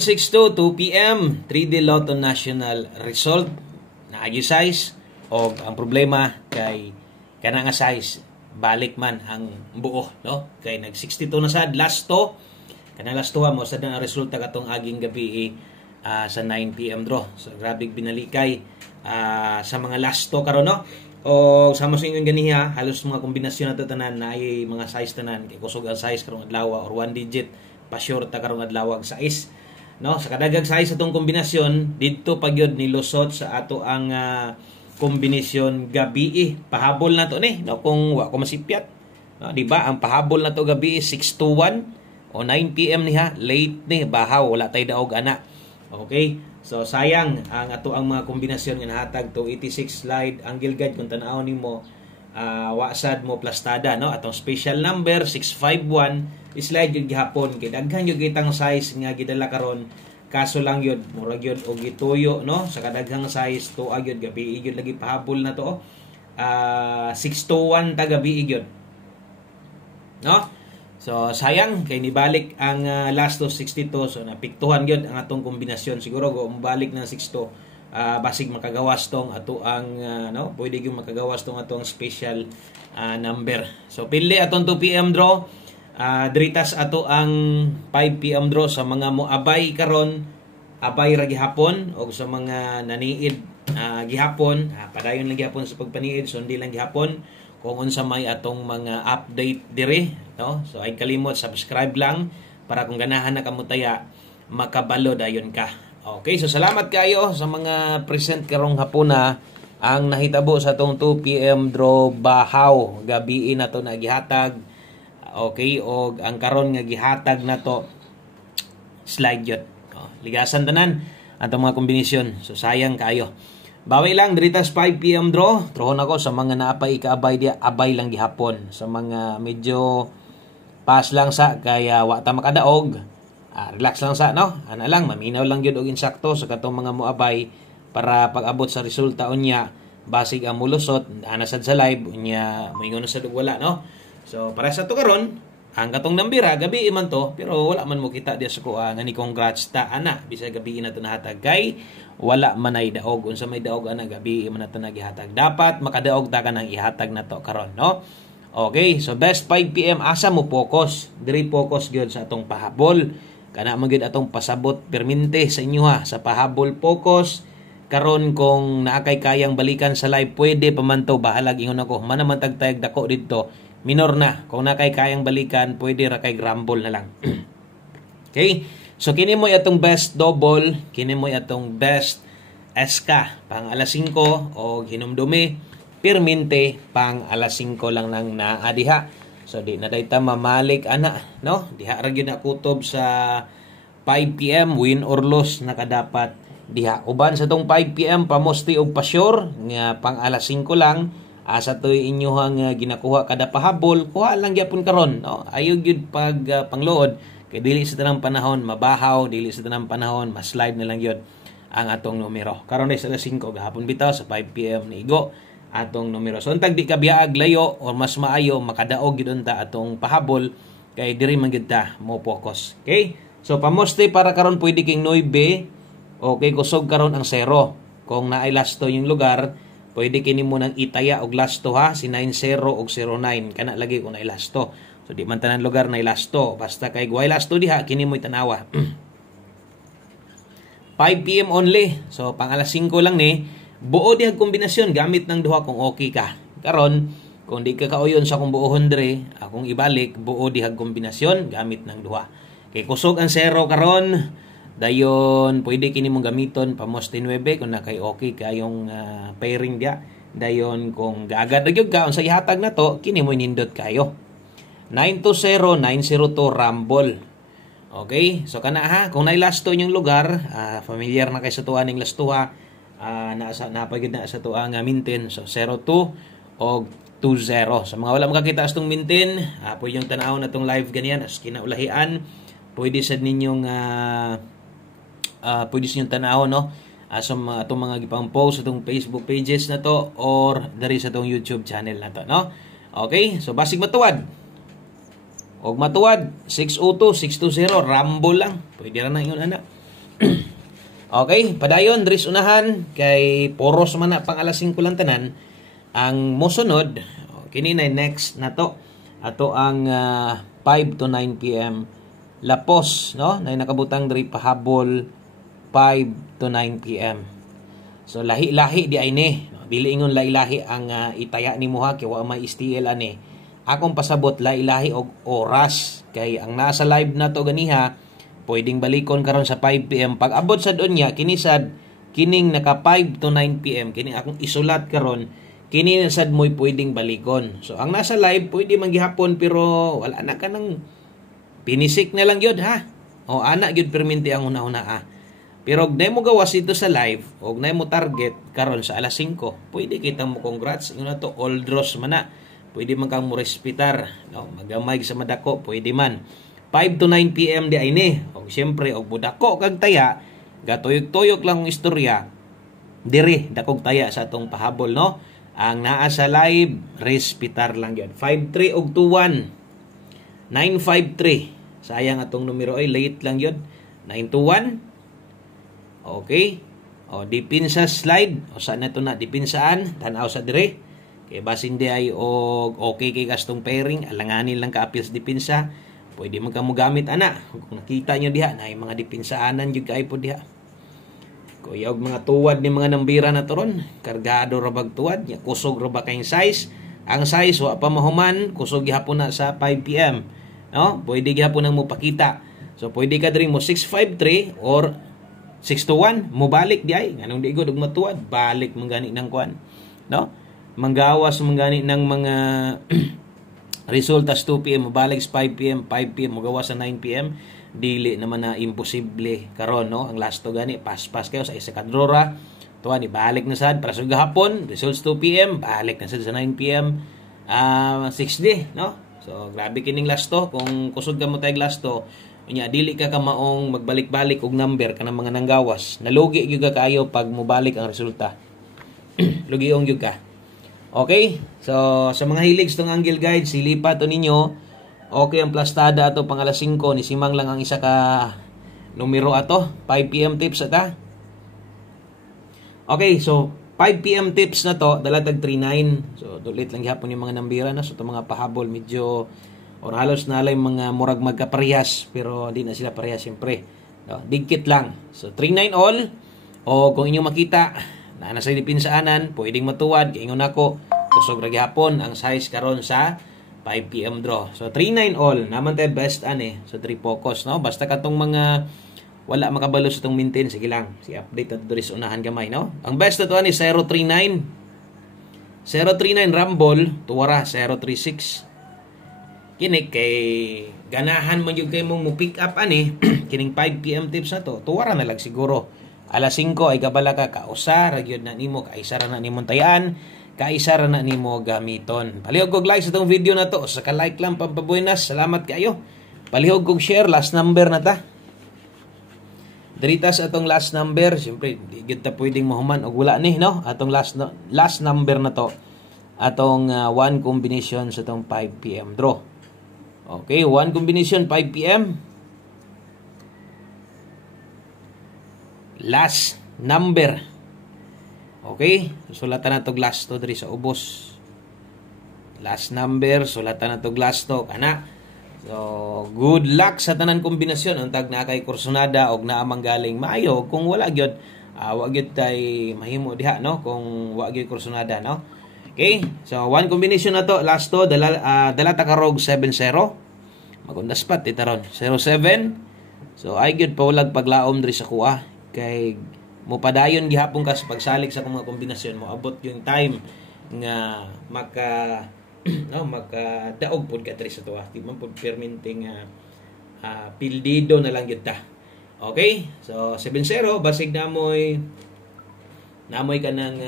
6 to 2 p.m. 3D Lotto National Result na agi size o ang problema kay kana nga size balik man ang buo no kay nag 62 na sad last to kana last to mo sad na resulta katong aging gabi sa 9 p.m. draw. So grabe binalikay sa mga last to karon no. O sama sa ingon ganiha halos mga kombinasyon nato tanan na ay mga size tanan kay kusog ang size karong adlaw or one digit pa sure ta karong adlaw ang size no sa kadagag size atong kombinasyon didto pagyod nilusot sa ato ang kombinasyon gabi pahabol na to ni no kung wa ko masipyat no di ba ang pahabol na to gabi 6 to 1 o 9 PM niha late ni bahaw wala tay daog ana. Okay, so sayang ang ato ang mga kombinasyon nga nahatag to 86 slide angle guide kung tan-aw nimo wasad mo plastada no atong special number 651 slide yung gihapon kay daghan yung gitang size nga gidala karon kaso lang yun murag yun og gituyo no sa kadaghang size to agyod gabi gyud lagi pahabol na to 6 to 1 ta gabi gyud no so sayang kay nibalik ang last to 62 so napiktuhan gyud ang atong kombinasyon siguro go balik ng 6 to basig makagawas tong ato ang no pwede gyud makagawas tong atong special number so pili atong 2 PM draw. Diritas ato ang 5 PM draw sa mga moabay karon abay ra gihapon o sa mga naniid gihapon padayon lang gihapon sa pagpaniid so hindi lang gihapon kung unsa may atong mga update dire no so ay kalimot subscribe lang para kung ganahan na kamo taya makabalo dayon ka. Okay, so salamat kayo sa mga present karong hapuna ang nahitabo sa atong 2 PM draw bahaw gabi na to na gihatag. Okay, og ang karon nga gihatag na to slide yun. Ligasan tanan atong mga kombinasyon. So sayang kayo. Bawi lang diritas 5 PM draw. Trohon ako sa mga naapay kaabay dia abay lang gihapon. Sa mga medyo pass lang sa kaya wa ta makadaog. Relax lang sa no. Ana lang maminaw lang gyud og insakto sa katong mga moabay para pag-abot sa resulta unya basig ang mulusot ana sad sa live unya moingon sa wala no. So para sa to karon ang katong nambira gabi man to pero wala man mo kita diya sa kuha nga ni congrats ta ana bisag gabi na to nahatag kay wala man ay daog unsa may daog ana gabi man na to nagihatag dapat makadaog ta kanang ihatag na to karon no. Okay, so best 5 PM asa mo focus diri focus gyud sa atong pahabol kana man gyud atong pasabot permente sa inyo ha sa pahabol focus karon kung naakay kayang balikan sa live pwede pamanto bahalag ingon ako man naman tagtayag dako didto minor na. Kung nakay kayang balikan, pwede ra kay grumble na lang. Okay? So, kini mo atong best double, kini mo atong best SK, pang alas 5, o hinumdumi, pirminte, pang alas 5 lang nang naadiha. So, di na dayta mamalik, ana, no? Diha ra gyud na kutob sa 5 PM, win or lose, nakadapat diha. Uban sa tong 5 PM, pamosti og pasure, nga pang alas 5 lang, asa to inyohang ginakuha kada pahabol kuha lang gyapon karon no ayo gyud pag pangluod kay dili sa tanang panahon mabahaw dili sa tanang panahon ma-slide na lang gyud ang atong numero karon sa alas 5 gahapon bitaw sa 5 PM niigo atong numero so untag di ka biyaag layo or mas maayo makadaog gyud unta atong pahabol kay diri man gyud ta mo focus. Okay, so pamoste para karon pwede king 9 okay kusog karon ang 0 kung naay lasto yung lugar pwede kini mo nang itaya og lasto ha si 90 og 09 kana lagi kung naay lasto so di man tanan lugar naay lasto basta kay guay lasto diha kini mo'y tanawa. 5 PM only so pang alas 5 lang ni buo diha kombinasyon gamit ng duha kung okay ka karon kung di ka kauyon sa kung buohon dire akong ibalik buo diha kombinasyon gamit ng duha kay kusog ang 0 karon dayon pwede kini mong gamiton pamoste 9 kung nakay okay kayong pairing dia dayon kung gaagad gyud ka unsa ihatag na to kini mo nindot kayo 920 902 rumble. Okay, so kana ha kung naay lasto inyong lugar familiar na kay sa tuwa ning lastuha napagid na sa tuwa nga mintin so 02 og 20 sa mga wala makakita astong mintin pwede yung tanaw na tong live ganiyan as kinaulahian pwede sad ninyong pwede sinyong tanaw no sa atong mga gipang post sa atong Facebook pages na to or dari sa atong YouTube channel na to no. Okay, so basig matuwad og matuwad 602 620 rambo lang pwede ra na ingon ana Okay, padayon dris unahan kay poros man na pang alas 5 lang tanan. Ang mosunod kini na next nato ato ang 5 to 9 PM lapos no na nakabutang diri pahabol 5 to 9 PM. So lahi-lahi di ay ni dili ingon lahi-lahi ang itaya nimo ha kay wa may STL ani. Akong pasabot lahi-lahi og oras kay ang nasa live nato ganiha pwedeng balikon karon sa 5 PM. Pag abot sa doon niya, kinisad, kining naka 5 to 9 PM, kining akong isulat karon, kini sad mo'y pwedeng balikon. So, ang nasa live, pwede manggihapon, pero wala na ka nang pinisik na lang yun, ha? O, anak yun perminti ang una-una, Pero, og na mo gawas ito sa live, og na mo target, karon sa alas 5, pwede kita mo congrats, yun na to, all draws man na. Pwede man kang mo respitar, no? Magamay sa madako, pwede man. 5 to 9 PM di ay ni. O siyempre, og budako kag taya, gatuyok-tuyok lang ang istorya, diri, dakog taya sa atong pahabol, no? Ang naa sa live, respitar lang yun. 5-3 og 2-1. 9-5-3. Sayang atong numero ay late lang yun. 9-2-1. Okay. O, dipinsa slide. O, saan na ito na? Dipinsaan. Tanaw sa dire. Kaya basin di ay og okay kay kastong pairing. Alanganin lang ka-appeals dipinsa. Pwede man ka mo gamit, ana. Kung nakita nyo diha, na yung mga dipinsaanan yung kaay po diha. Kuya, og mga tuwad ni mga nambira na toron. Kargado rabag tuwad. Kusog rabag kayong size. Ang size, wa pa mahuman. Kusog gihapon na sa 5 PM. No? Pwede gihapon nang mo pakita. So, pwede ka diri mo 6-5-3 or 6-1. Mo balik di ay. Anong di igod og matuwad. Balik manggani ng kwan. No? Manggawas manggani ng mga resultas 2 PM, mabalik sa 5 PM, 5 PM, magawa sa 9 PM, dili naman na imposible karon no? Ang last to gani, pas-pas kayo sa isa kadrora, tuwa ni balik na sad, para sa gahapon, results 2 PM, balik na sad sa 9 PM, 6D, no? So, grabe kining last to, kung kusog ka mo tayong last to, unya, dili ka maong magbalik-balik og number ka ng mga nanggawas, nalugi gyud ka kayo pag mubalik ang resulta. Lugiong gyud ka. Okay, so sa mga hilig itong angle guide, silipat to ninyo. Okay, ang plastada ato pang alas 5, ni simang lang ang isa ka numero ato, 5 PM tips ata. Okay, so 5 PM tips na to, dalatag 39. So dulit lang gihapon yung mga nambira na, so itong mga pahabol medyo or halos na alay mga murag magkaparehas, pero di na sila parehas siyempre. No, digkit lang. So 39 all, o kung inyong makita na nasa dipinsaanan, pwedeng matuwad, kaingon ako, kusog ra gihapon ang size karon sa 5 PM draw. So 39 all, naman tayo best ani. So 3 focus, no? Basta katong mga wala makabalo sa itong maintain, sige lang. Si update at doris unahan gamay, no? Ang best na to ani 039. 039 Rumble, tuwara 036. Kini kay ganahan man yung kayo mong mo pick up ani, kining 5 PM tips na to, tuwara na lang siguro. Alas 5 ay gabala ka kausa, ragyod na nimo, kaisa ra na nimo tayaan, kaisa ra na nimo gamiton. Palihog kog like sa itong video na to, sa ka-like lang pampabuenas, salamat kayo. Palihog kog share, last number na ta. Diritas atong last number, siyempre, di gyud ta pwedeng mahuman og wala ni, no? Atong last number na to, atong 1 combination sa itong 5 PM draw. Okay, 1 combination 5 PM. Last number. Okay, sulatan na to last to diri sa ubos. Last number, sulatan na to last to kana. So, good luck sa tanan kombinasyon untag na kay kursunada og naa manggaling maayo. Kung wala gyud, wa gyud tay mahimo diha, no? Kung wa gyud kursunada, no? Okay, so 1 combination na to, last to dala ta karog 7-0. Magundas pat itaron 0-7. So ay gyud paulag paglaom diri sa kuha. Kay mupadayon gihapon ka sa pagsalik sa mga kombinasyon mo, abot yung time nga maka no maka daog pud ka diri sa tuwa, di man pud perminting pildido na lang gyud ta. Okay, so 7-0 basig namoy kanang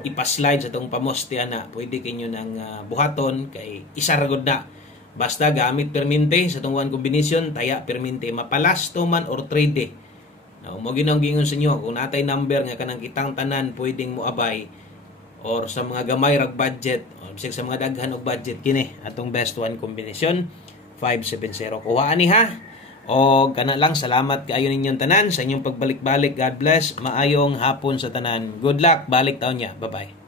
ipa-slide sa tong pamoste ana, pwede kinyo nang buhaton kay isa ra gud na. Basta gamit perminte sa itong 1 combination, taya perminte, mapalas to man or trade. Now, mo ginang gingon sa inyo, kung natay number nga kanang kitang tanan, pwedeng mo abay, or sa mga gamay rag budget, or sa mga daghan og budget, kini, atong best 1 combination, 5-7-0. Kuhaan ni ha, O kana lang, salamat kaayo ninyong tanan sa inyong pagbalik-balik. God bless. Maayong hapon sa tanan. Good luck. Balik taon niya. Bye-bye.